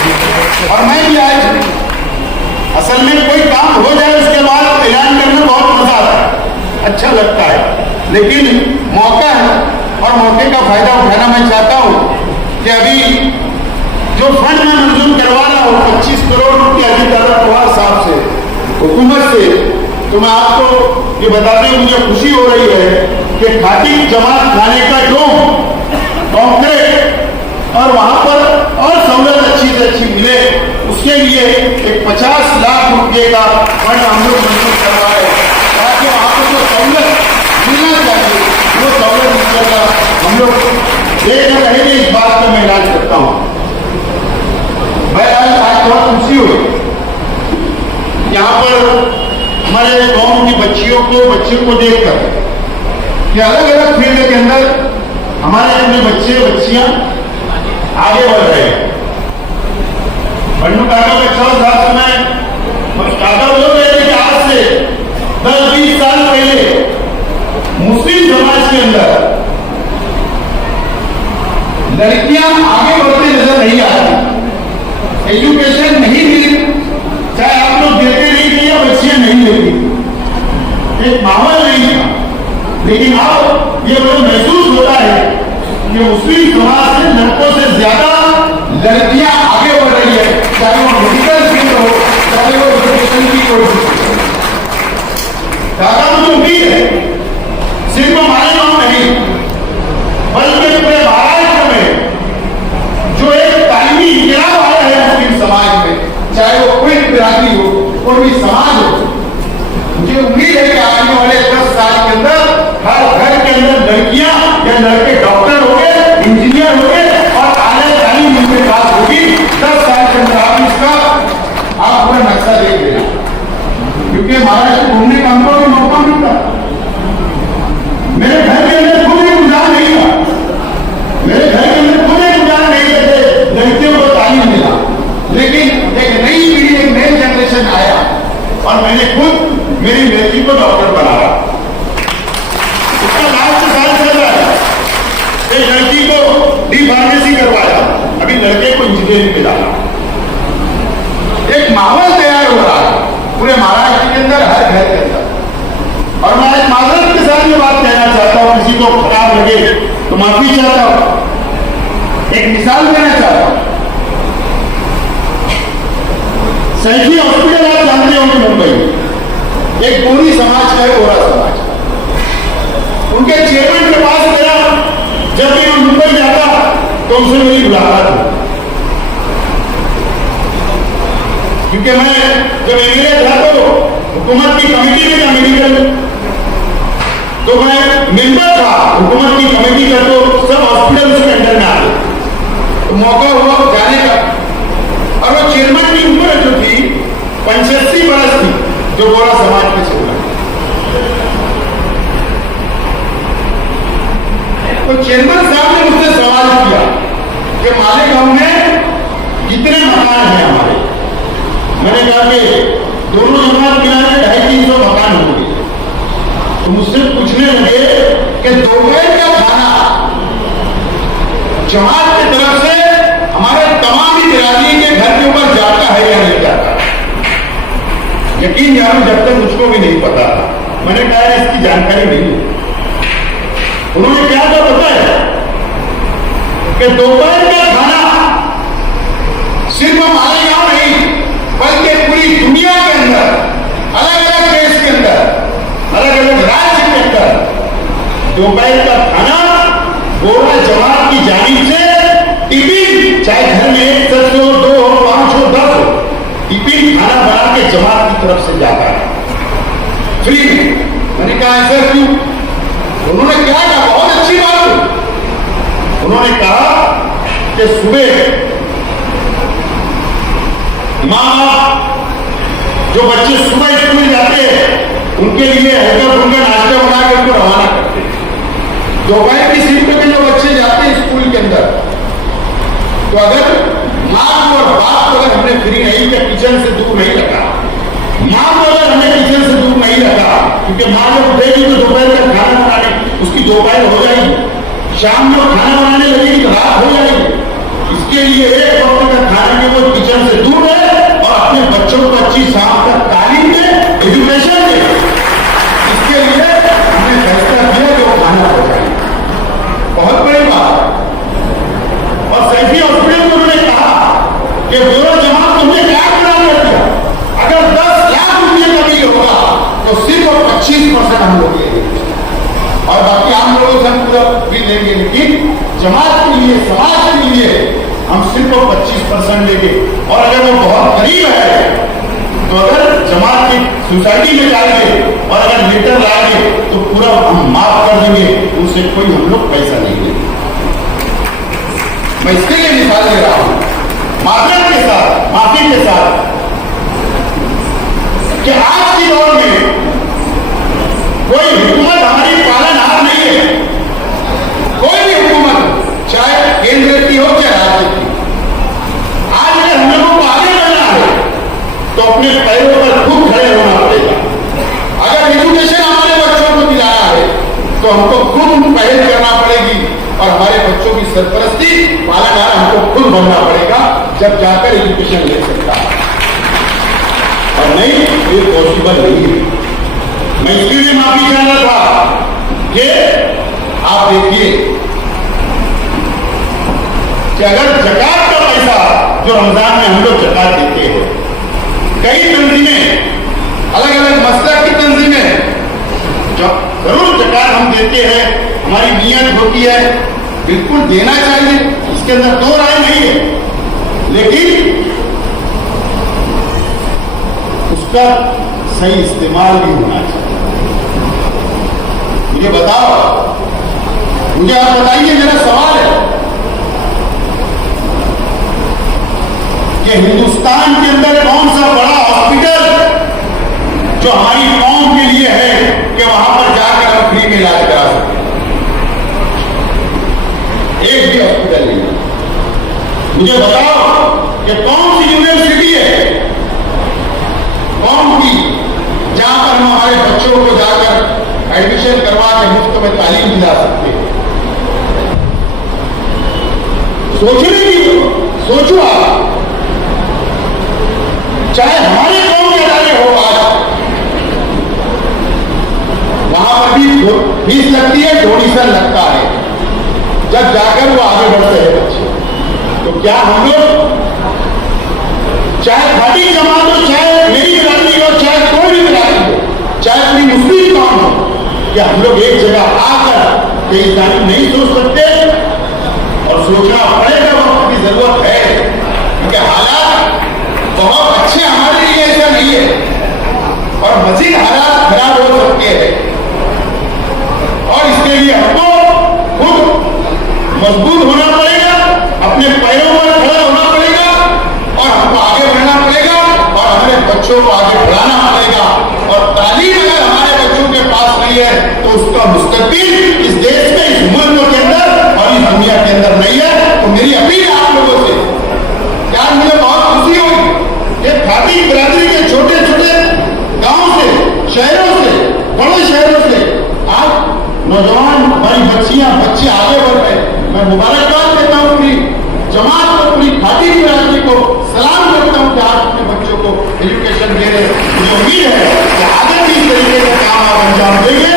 और मैं भी आज असल में कोई काम हो जाए उसके बाद ऐलान करना बहुत मजा आता है, अच्छा लगता है, लेकिन मौका है और मौके का फायदा उठाना मैं चाहता हूं कि अभी जो फंड मैं मंजूर करवा रहा हूं 25 करोड़ रुपये अजीत पवार साहब से, हुकूमत से, तो मैं आपको ये बताते हुए मुझे खुशी हो रही है कि खादी जमात खाने का जो कॉन्क्रीट और वहां पर और सहूलत अच्छी से अच्छी मिले, उसके लिए एक 50 लाख रुपए का फंड हम लोग मंजूर करवा रहे हैं, ताकि वहां पर जो सहूलत मिलना चाहिए वो सहूलत मिलेगा। हम लोग देख रहेंगे, इस बात का मैं ऐलान करता हूं। मैं आज बहुत खुशी हुई यहाँ पर हमारे गांव की बच्चियों को देखकर कि अलग अलग फील्ड के अंदर हमारे अपने बच्चे बच्चियां आगे बढ़ रहे हैं। बन्नू काका का 100 साल समय काका बोल रहे थे कि आज से 10-20 साल पहले मुस्लिम समाज के अंदर लड़कियां आगे बढ़ते नजर नहीं आती, एजुकेशन नहीं मिली, चाहे आप लोग देते नहीं थे या बच्चियां नहीं देती, एक माहौल नहीं था। लेकिन अब ये मुझे महसूस होता है कि मुस्लिम समाज से लड़कों से ज्यादा लड़कियां आगे बढ़ रही है, चाहे वो मेडिकल फील्ड हो, चाहे वो एजुकेशन की कोशिश हो। दादा मुझे उम्मीद है सिर्फ हमारे गांव नहीं बल्कि पूरे महाराष्ट्र में जो एक तालीमी इंकलाब आया है मुस्लिम समाज में, चाहे वो कोई बिरादरी हो, कोई भी समाज हो, मुझे उम्मीद है कि आने वाले 10 साल के अंदर हर घर के अंदर लड़कियां या लड़के डॉक्टर हो गए, इंजीनियर हो गए और आने तालीम उनके पास होगी। 10 साल के अंदर आप इसका आप पूरा नक्शा देख लेना, क्योंकि महाराष्ट्र घूमने का हमको भी मौका मिलता। मेरे घर के अंदर खुद एक गुजारा नहीं था, मेरे घर के अंदर खुद एक गुजारा नहीं देते, लड़कियों को तालीम मिला, लेकिन एक नई पीढ़ी, एक नई जनरेशन आया और मैंने खुद मेरी बेटी को डॉक्टर बनाया। उसका लास्ट साल चल रहा है, एक लड़की को डी फार्मेसी करवाया, अभी लड़के को इंजीनियरिंग में डाला। एक माहौल तैयार हो रहा है पूरे महाराष्ट्र के अंदर, हर घर के अंदर। और मैं एक माजरत के साथ ये बात कहना चाहता हूं, किसी को खराब लगे तो माफी चाहता हूं, एक मिसाल देना चाहता हूं। सैफी हॉस्पिटल आप जानते होंगे मुंबई में, एक पूरी समाज का है, पूरा समाज। उनके चेयरमैन के पास गया, जब भी मैं मुंबई जाता तो उनसे मेरी मुलाकात हुई, क्योंकि मैं जब एमएलए था तो हुकूमत की कमेटी में था मेडिकल, तो मैं मेंबर था हुकूमत की कमेटी का, तो सब हॉस्पिटल उसके अंडर में आ गए, तो मौका हुआ जाने का। और वो चेयरमैन की उम्र जो थी 85 बरस थी, जो बोरा समाज के चेयरमैन। तो चेयरमैन साहब ने मुझसे सवाल किया कि मालेगांव में कितने मकान हैं हमारे। मैंने कहा कि दोनों जमात मिला के 250-300 मकान होंगे। तो मुझसे पूछने लगे कि दोपहर का खाना जमात की तरफ से हमारे तमाम ही बिरादरी के घर के ऊपर जाता है या नहीं जाता। यकीन जानो जब तक मुझको भी नहीं पता, मैंने कहा इसकी जानकारी नहीं है। उन्होंने क्या कहा पता है कि दोपहर का खाना सिर्फ हमारे गांव नहीं बल्कि पूरी दुनिया के अंदर, अलग अलग देश के अंदर, अलग अलग राज्य के अंदर दोपहर का खाना बोरा जमात की जानिब से टिफिन, चाहे घर में 1 10 हो, 2 हो, 5 हो, 10 हो, टिफिन खाना बना के जमात की तरफ से जाता है फ्री में। मैंने कहा ऐसा क्यों? उन्होंने क्या कहा, बहुत अच्छी बात है। उन्होंने कहा कि सुबह माँ जो बच्चे सुबह स्कूल जाते हैं उनके लिए हल्का फुल्का नाश्ता बना के उनको रवाना करते हैं। दोपहर की शिफ्ट में जो बच्चे जाते हैं स्कूल के अंदर, तो अगर माँ को और बाप को अगर हमने फ्री नहीं किया, किचन से दूर नहीं रखा, माँ को अगर हमने किचन से दूर नहीं रखा, क्योंकि माँ जब उठेगी तो दोपहर का खाना बनाने उसकी दोपहर हो जाएगी, शाम में खाना बनाने लगेगी तो रात हो जाएगी। उसके लिए एक वक्त का खाने में वो किचन से दूर है और अपने बच्चों को अच्छी शाम तक तालीम दे, एजुकेशन दे। इसके लिए हमने फैसला किया कि वो खाना पहुंचाए। बहुत बड़ी बात। और सैफी हॉस्पिटल में उन्होंने कहा कि ब्यूरो जमात तुमने क्या प्लान कर दिया, अगर 10 लाख रुपये का भी होगा तो सिर्फ 25% हम लोग लेंगे और बाकी आम लोगों से हम पूरा भी लेंगे, लेकिन जमात के लिए, समाज के लिए हम सिर्फ 25% लेंगे। और अगर वो बहुत गरीब है तो अगर जमात की सोसाइटी में जाएंगे और अगर लेटर लाएंगे तो पूरा हम माफ कर देंगे, उनसे कोई हम लोग पैसा नहीं लेंगे। मैं इसके लिए मिसाल दे रहा हूं माफिया के साथ, माफी के साथ, कि आज की दौर में कोई हुकूमत हमारी पालनहार नहीं है। कोई भी हुकूमत, चाहे केंद्र की हो चाहे राज्य की, आज अगर हम लोगों को आगे बढ़ना है तो अपने पैरों पर खुद खड़े होना पड़ेगा। अगर एजुकेशन हमारे बच्चों को दिलाना है तो हमको खुद पहल करना पड़ेगी और हमारे बच्चों की सरपरस्ती, पालनहार हमको खुद बनना पड़ेगा, जब जाकर एजुकेशन ले सकता है। और नहीं, ये पॉसिबल नहीं है। मैं इसके लिए माफी चाह रहा था कि आप देखिए कि अगर जकात का पैसा जो रमजान में हम लोग जकात देते हैं, कई तंजीमें, अलग अलग मसलक की तंजीमें जो जरूर जकात हम देते हैं, हमारी नियत होती है, बिल्कुल देना चाहिए, इसके अंदर दो राय नहीं है, लेकिन उसका सही इस्तेमाल भी होना चाहिए। मुझे बताओ, मुझे आप बताइए, मेरा सवाल है कि हिंदुस्तान के अंदर कौन सा बड़ा हॉस्पिटल जो हमारी कौम के लिए है कि वहां पर जाकर हम फ्री में इलाज करा सकते? एक भी हॉस्पिटल नहीं। मुझे बताओ कि कौन सी यूनिवर्सिटी है, कौन सी, जहां पर हम हमारे बच्चों को जाकर एडमिशन करवा के मुफ्त में तालीम दिला सकते हैं? सोचने की, सोचो आप, चाहे हमारे कौन के अदारे हो, आज वहां पर भी फीस लगती है, डोनेशन लगता है, जब जाकर वो आगे बढ़ते हैं बच्चे। तो क्या हम लोग, चाहे खाटी जमात हो, चाहे मेरी बिरादरी हो, चाहे कोई भी बिरादरी हो, चाहे कोई मुस्लिम कौम हो, क्या हम लोग एक जगह आकर कई तारीफ नहीं सोच सकते? और सोचना पड़ेगा, वक्त की जरूरत है, क्योंकि हालात बहुत अच्छे हमारे लिए ऐसा नहीं है और मजीद हालात खराब हो सकते हैं। और इसके लिए हमको खुद मजबूत होना पड़ेगा, अपने पैरों पर खड़ा होना पड़ेगा और हमको आगे बढ़ना पड़ेगा और हमारे बच्चों को आगे बढ़ाना पड़ेगा। और तालीम अगर हमारे बच्चों के पास नहीं है तो उसका मुस्तकबिल इस देश में, इस मुल्क के अंदर और इस दुनिया के अंदर नहीं है। तो मेरी अपील है आप लोगों से, यार मुझे बहुत खुशी हुई कि खाटी बिरादरी के छोटे छोटे गांव से, शहरों से, बड़े शहरों से आज नौजवान, हमारी बच्चियां, बच्चे आगे बढ़ रहे। मैं मुबारकबाद देता हूं पूरी जमात को, पूरी खाटी बिरादरी को सलाम करता हूं कि आप अपने बच्चों को एजुकेशन दे रहे। मुझे उम्मीद है कि आगे भी इस तरीके का काम आप अंजाम देंगे